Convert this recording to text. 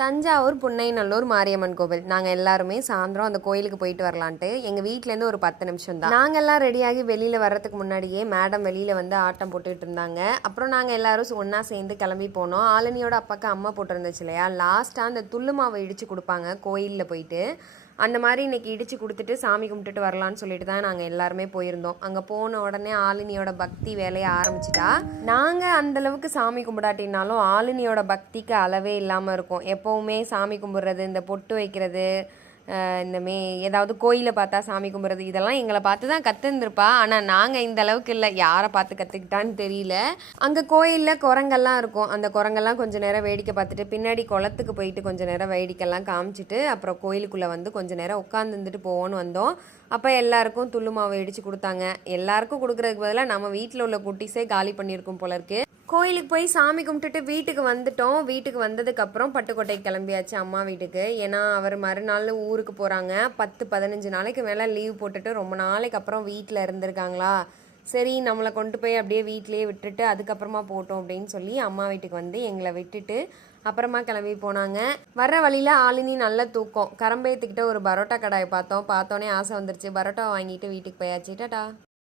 தஞ்சாவூர் புன்னைநல்லூர் மாரியம்மன் கோவில். நாங்கள் எல்லாருமே சாயந்தரம் அந்த கோயிலுக்கு போயிட்டு வரலான்ட்டு எங்கள் வீட்டிலேருந்து ஒரு 10 நிமிஷம் தான். நாங்கள்லாம் ரெடியாகி வெளியில் வர்றதுக்கு முன்னாடியே மேடம் வெளியில் வந்து ஆட்டம் போட்டுட்டு இருந்தாங்க. அப்புறம் நாங்கள் எல்லாரும் ஒன்றா சேர்ந்து கிளம்பி போனோம். ஆளுனியோட அப்பாவுக்கு அம்மா போட்டிருந்துச்சு இல்லையா, லாஸ்ட்டாக அந்த துள்ளு மாவை இடித்து கொடுப்பாங்க கோயிலில் போயிட்டு. அந்த மாதிரி இன்றைக்கி இடித்து கொடுத்துட்டு சாமி கும்பிட்டுட்டு வரலான்னு சொல்லிட்டு தான் நாங்கள் எல்லாருமே போயிருந்தோம். அங்கே போன உடனே ஆளுனியோட பக்தி வேலையை ஆரம்பிச்சிட்டா. நாங்கள் அந்தளவுக்கு சாமி கும்பிடாட்டினாலும் ஆளுனியோட பக்திக்கு அளவே இல்லாமல் இருக்கும். எப்போவுமே சாமி கும்பிட்றது, இந்த பொட்டு வைக்கிறது, இந்தமே ஏதாவது கோயிலை பார்த்தா சாமி கும்பிட்றது, இதெல்லாம் எங்களை பார்த்து தான் கற்றுந்துருப்பா. ஆனால் நாங்கள் இந்த அளவுக்கு இல்லை, யாரை பார்த்து கற்றுக்கிட்டான்னு தெரியல. அங்கே கோயிலில் குரங்கெல்லாம் இருக்கும். அந்த குரங்கெல்லாம் கொஞ்சம் நேரம் வேடிக்கை பார்த்துட்டு பின்னாடி குளத்துக்கு போயிட்டு கொஞ்சம் நேரம் வேடிக்கைலாம் காமிச்சிட்டு அப்புறம் கோயிலுக்குள்ளே வந்து கொஞ்சம் நேரம் உட்காந்துருந்துட்டு போவோன்னு வந்தோம். அப்போ எல்லாருக்கும் துள்ளு மாவை இடித்து கொடுத்தாங்க. எல்லாருக்கும் கொடுக்குறதுக்கு பதிலாக நம்ம வீட்டில் உள்ள குட்டீஸே காலி பண்ணியிருக்கும் போல இருக்கு. கோயிலுக்கு போய் சாமி கும்பிட்டுட்டு வீட்டுக்கு வந்துட்டோம். வீட்டுக்கு வந்ததுக்கப்புறம் பட்டுக்கோட்டைக்கு கிளம்பியாச்சு அம்மா வீட்டுக்கு. ஏன்னா அவர் மறுநாள் ஊருக்கு போகிறாங்க. 10-15 நாளைக்கு மேலே லீவ் போட்டுட்டு ரொம்ப நாளைக்கு அப்புறம் வீட்டில் இருந்திருக்காங்களா, சரி நம்மளை கொண்டு போய் அப்படியே வீட்டிலேயே விட்டுட்டு அதுக்கப்புறமா போட்டோம் அப்படின்னு சொல்லி அம்மா வீட்டுக்கு வந்து எங்களை விட்டுட்டு அப்புறமா கிளம்பி போனாங்க. வர்ற வழியில் ஆளுனி நல்ல தூக்கம். கரம்பேத்துக்கிட்ட ஒரு பரோட்டா கடாயை பார்த்தோன்னே ஆசை வந்துருச்சு. பரோட்டா வாங்கிட்டு வீட்டுக்கு போயாச்சு. டாடா.